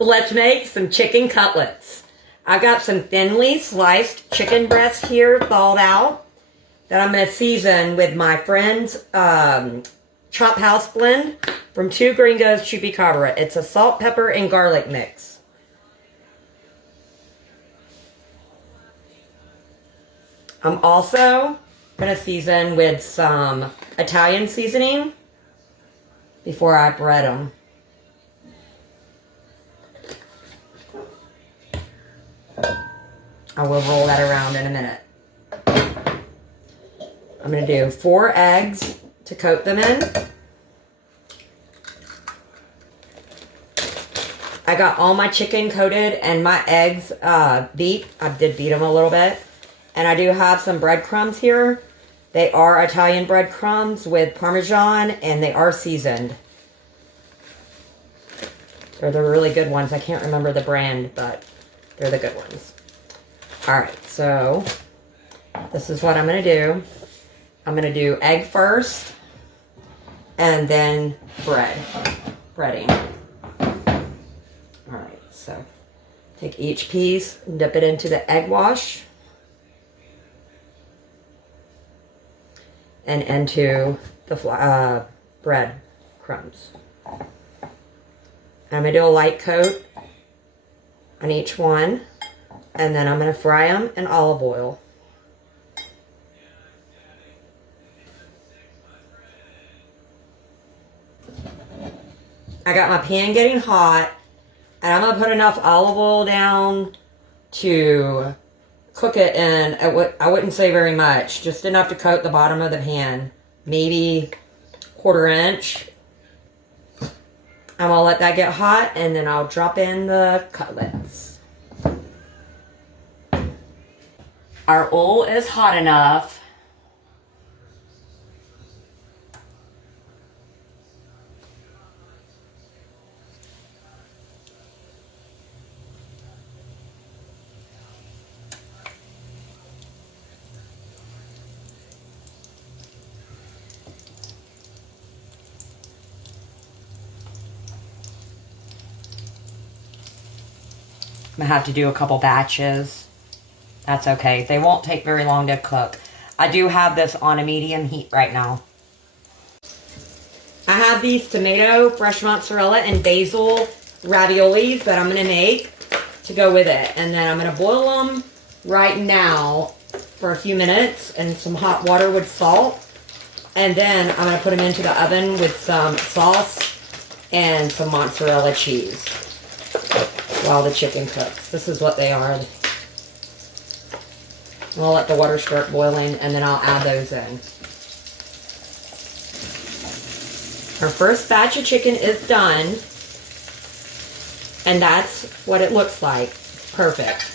Let's make some chicken cutlets. I've got some thinly sliced chicken breast here thawed out that I'm going to season with my friend's Chop House blend from 2 Gringos Chupacabra. It's a salt, pepper, and garlic mix. I'm also going to season with some Italian seasoning before I bread them. I will roll that around in a minute. I'm going to do 4 eggs to coat them in. I got all my chicken coated and my eggs beat. I did beat them a little bit. And I do have some breadcrumbs here. They are Italian breadcrumbs with Parmesan, and they are seasoned. They're the really good ones. I can't remember the brand, but they're the good ones. Alright, so this is what I'm going to do. I'm going to do egg first, and then breading. Alright, so take each piece and dip it into the egg wash. And into the bread crumbs. I'm going to do a light coat on each one. And then I'm going to fry them in olive oil. I got my pan getting hot. And I'm going to put enough olive oil down to cook it in, I wouldn't say very much, just enough to coat the bottom of the pan, maybe 1/4 inch. I'm gonna let that get hot, and then I'll drop in the cutlets. Our oil is hot enough. I'm going to have to do a couple batches. That's okay. They won't take very long to cook. I do have this on a medium heat right now. I have these tomato, fresh mozzarella, and basil raviolis that I'm going to make to go with it. And then I'm going to boil them right now for a few minutes in some hot water with salt. And then I'm going to put them into the oven with some sauce and some mozzarella cheese while the chicken cooks. This is what they are. I'll let the water start boiling, and then I'll add those in. Our first batch of chicken is done, and that's what it looks like. It's perfect.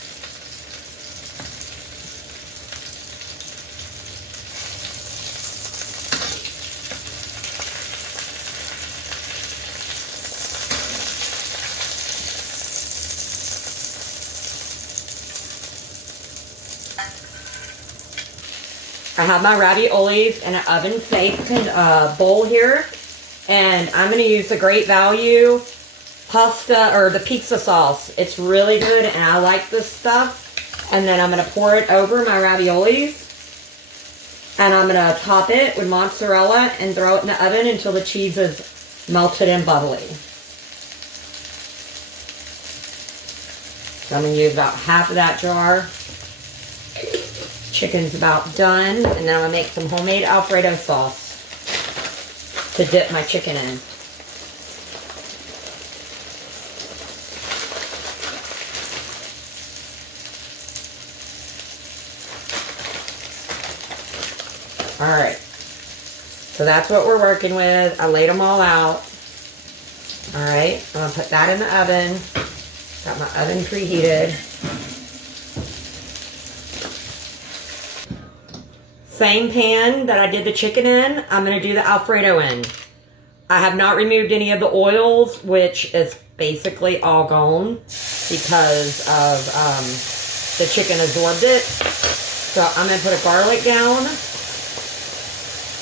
I have my raviolis in an oven-safe bowl here, and I'm going to use the Great Value pasta, or the pizza sauce. It's really good, and I like this stuff. And then I'm going to pour it over my raviolis, and I'm going to top it with mozzarella and throw it in the oven until the cheese is melted and bubbly. So I'm going to use about half of that jar. Chicken's about done, and then I'm going to make some homemade Alfredo sauce to dip my chicken in. Alright, so that's what we're working with. I laid them all out. Alright, I'm going to put that in the oven. Got my oven preheated. Same pan that I did the chicken in, I'm going to do the Alfredo in. I have not removed any of the oils, which is basically all gone because of the chicken absorbed it. So I'm going to put a garlic down,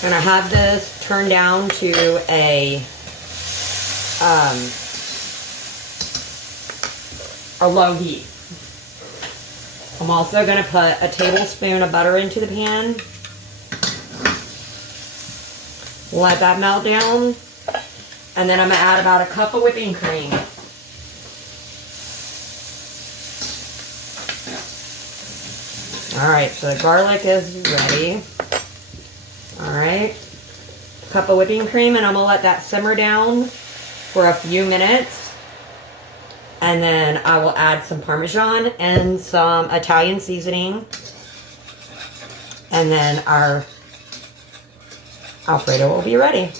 and I have this turned down to a or low heat. I'm also going to put a tablespoon of butter into the pan. Let that melt down. And then I'm going to add about a cup of whipping cream. Alright, so the garlic is ready. Alright. Cup of whipping cream, and I'm going to let that simmer down for a few minutes. And then I will add some Parmesan and some Italian seasoning. And then our Alfredo will be ready.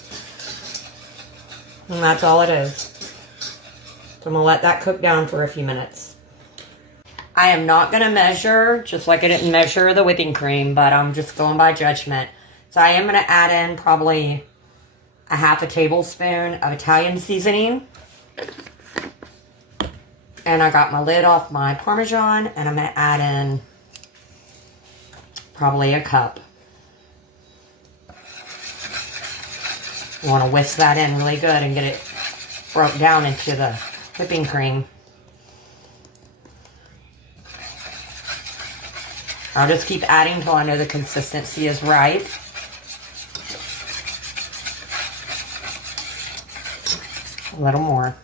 And that's all it is. So I'm going to let that cook down for a few minutes. I am not going to measure, just like I didn't measure the whipping cream, but I'm just going by judgment. So I am going to add in probably a half a tablespoon of Italian seasoning. And I got my lid off my Parmesan, and I'm going to add in probably a cup. You want to whisk that in really good and get it broke down into the whipping cream. I'll just keep adding until I know the consistency is right. A little more.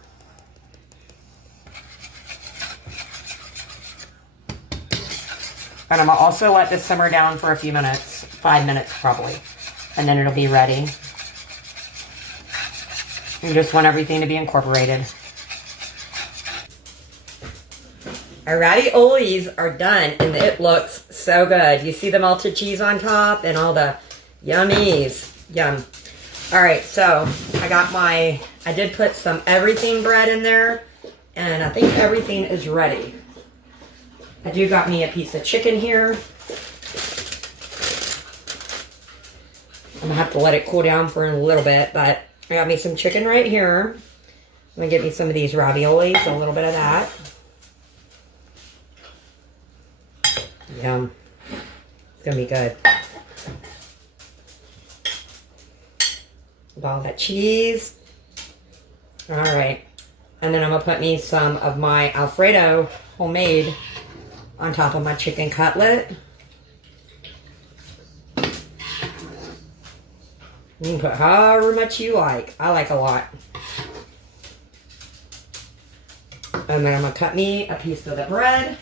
And I'm going to also let this simmer down for a few minutes, 5 minutes probably, and then it'll be ready. You just want everything to be incorporated. Our raviolis are done, and it looks so good. You see the melted cheese on top and all the yummies. Yum. All right, so I did put some everything bread in there, and I think everything is ready. I do got me a piece of chicken here. I'm gonna have to let it cool down for a little bit, but I got me some chicken right here. I'm gonna get me some of these raviolis, a little bit of that. Yum. It's gonna be good. With all that cheese. All right. And then I'm gonna put me some of my Alfredo homemade on top of my chicken cutlet. You can put however much you like. I like a lot. And then I'm going to cut me a piece of the bread.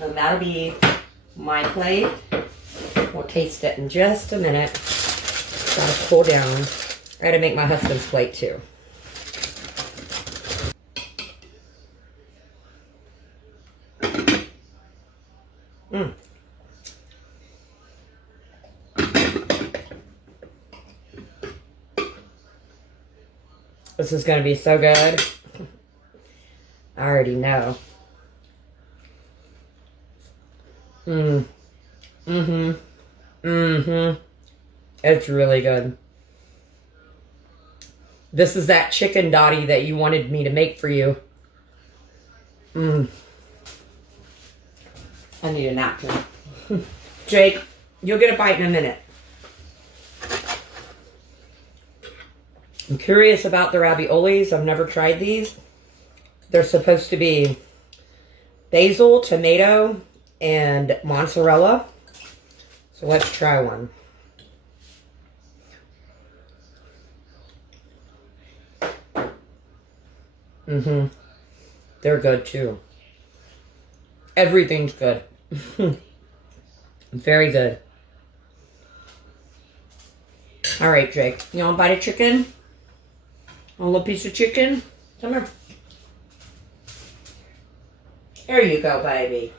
And that'll be my plate. We'll taste it in just a minute. Gotta cool down. I gotta make my husband's plate too. This is going to be so good. I already know. It's really good. This is that chicken dottie that you wanted me to make for you. I need a napkin. Jake, you'll get a bite in a minute. I'm curious about the raviolis. I've never tried these. They're supposed to be basil, tomato, and mozzarella. So let's try one. They're good too. Everything's good. Very good. All right, Jake. You want a bite of chicken? A little piece of chicken? Come here. There you go, baby.